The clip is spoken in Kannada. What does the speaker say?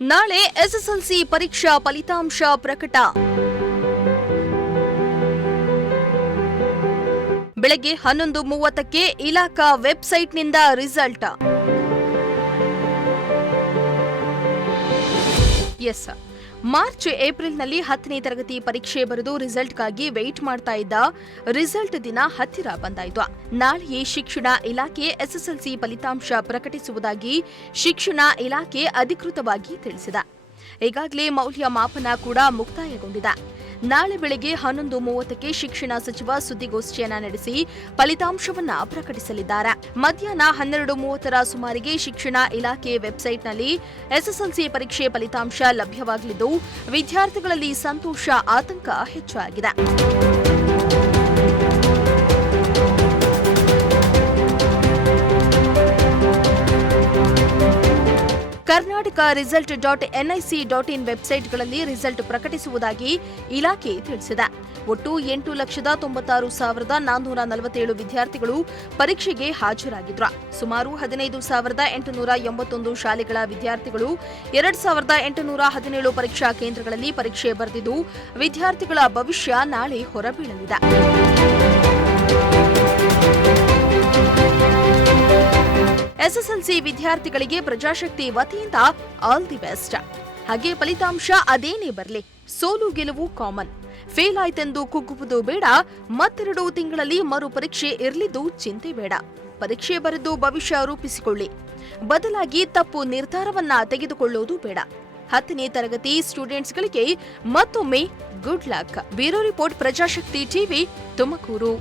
ನಾಳೆ ಎಸ್ಎಸ್ಎಲ್ಸಿ ಪರೀಕ್ಷಾ ಫಲಿತಾಂಶ ಪ್ರಕಟ. ಬೆಳಗ್ಗೆ 11:30ಕ್ಕೆ ಇಲಾಖಾ ವೆಬ್ಸೈಟ್ನಿಂದ ರಿಸಲ್ಟ್. ಮಾರ್ಚ್ ಏಪ್ರಿಲ್ನಲ್ಲಿ 10ನೇ ತರಗತಿ ಪರೀಕ್ಷೆ ಬರೆದು ರಿಸಲ್ಟ್ಗಾಗಿ ವೆಯ್ಟ್ ಮಾಡ್ತಾ ಇದ್ದ ರಿಸಲ್ಟ್ ದಿನ ಹತ್ತಿರ ಬಂದಾಯಿತು. ನಾಳೆಯೇ ಶಿಕ್ಷಣ ಇಲಾಖೆ ಎಸ್ಎಸ್ಎಲ್ಸಿ ಫಲಿತಾಂಶ ಪ್ರಕಟಿಸುವುದಾಗಿ ಶಿಕ್ಷಣ ಇಲಾಖೆ ಅಧಿಕೃತವಾಗಿ ತಿಳಿಸಿದೆ. ಈಗಾಗಲೇ ಮೌಲ್ಯಮಾಪನ ಕೂಡ ಮುಕ್ತಾಯಗೊಂಡಿದೆ. ನಾಳೆ ಬೆಳಗ್ಗೆ 11:30ಕ್ಕೆ ಶಿಕ್ಷಣ ಸಚಿವ ಸುದ್ದಿಗೋಷ್ಠಿಯನ್ನ ನಡೆಸಿ ಫಲಿತಾಂಶವನ್ನ ಪ್ರಕಟಿಸಲಿದ್ದಾರೆ. ಮಧ್ಯಾಹ್ನ 12:30ರ ಸುಮಾರಿಗೆ ಶಿಕ್ಷಣ ಇಲಾಖೆ ವೆಬ್ಸೈಟ್ನಲ್ಲಿ ಎಸ್ಎಸ್ಎಲ್ಸಿ ಪರೀಕ್ಷೆ ಫಲಿತಾಂಶ ಲಭ್ಯವಾಗಲಿದ್ದು, ವಿದ್ಯಾರ್ಥಿಗಳಲ್ಲಿ ಸಂತೋಷ, ಆತಂಕ ಹೆಚ್ಚಾಗಿದೆ. ಕರ್ನಾಟಕ ರಿಸಲ್ಟ್ .nic.in ವೆಬ್ಸೈಟ್ಗಳಲ್ಲಿ ರಿಸಲ್ಟ್ ಪ್ರಕಟಿಸುವುದಾಗಿ ಇಲಾಖೆ ತಿಳಿಸಿದೆ. ಒಟ್ಟು 8,96,447 ವಿದ್ಯಾರ್ಥಿಗಳು ಪರೀಕ್ಷೆಗೆ ಹಾಜರಾಗಿದ್ರು. ಸುಮಾರು 15,881 ಶಾಲೆಗಳ ವಿದ್ಯಾರ್ಥಿಗಳು 2,817 ಪರೀಕ್ಷಾ ಕೇಂದ್ರಗಳಲ್ಲಿ ಪರೀಕ್ಷೆ ಬರೆದಿದ್ದು, ವಿದ್ಯಾರ್ಥಿಗಳ ಭವಿಷ್ಯ ನಾಳೆ ಹೊರಬೀಳಲಿದೆ. ಎಸ್ಎಸ್ಎಲ್ಸಿ ವಿದ್ಯಾರ್ಥಿಗಳಿಗೆ ಪ್ರಜಾಶಕ್ತಿ ವತಿಯಿಂದ ಆಲ್ ದಿ ಬೆಸ್ಟ್. ಹಾಗೆ ಫಲಿತಾಂಶ ಅದೇನೇ ಬರಲಿ, ಸೋಲು ಗೆಲುವು ಕಾಮನ್. ಫೇಲ್ ಆಯ್ತೆಂದು ಕುಗ್ಗುವುದು ಬೇಡ. ಮತ್ತೆರಡು ತಿಂಗಳಲ್ಲಿ ಮರು ಪರೀಕ್ಷೆ ಇರಲಿದ್ದು ಚಿಂತೆ ಬೇಡ. ಪರೀಕ್ಷೆ ಬರೆದು ಭವಿಷ್ಯ ರೂಪಿಸಿಕೊಳ್ಳಿ. ಬದಲಾಗಿ ತಪ್ಪು ನಿರ್ಧಾರವನ್ನ ತೆಗೆದುಕೊಳ್ಳುವುದು ಬೇಡ. 10ನೇ ತರಗತಿ ಸ್ಟೂಡೆಂಟ್ಸ್ಗಳಿಗೆ ಮತ್ತೊಮ್ಮೆ good luck. Bureau report, Prajashakti TV, Tumakuru.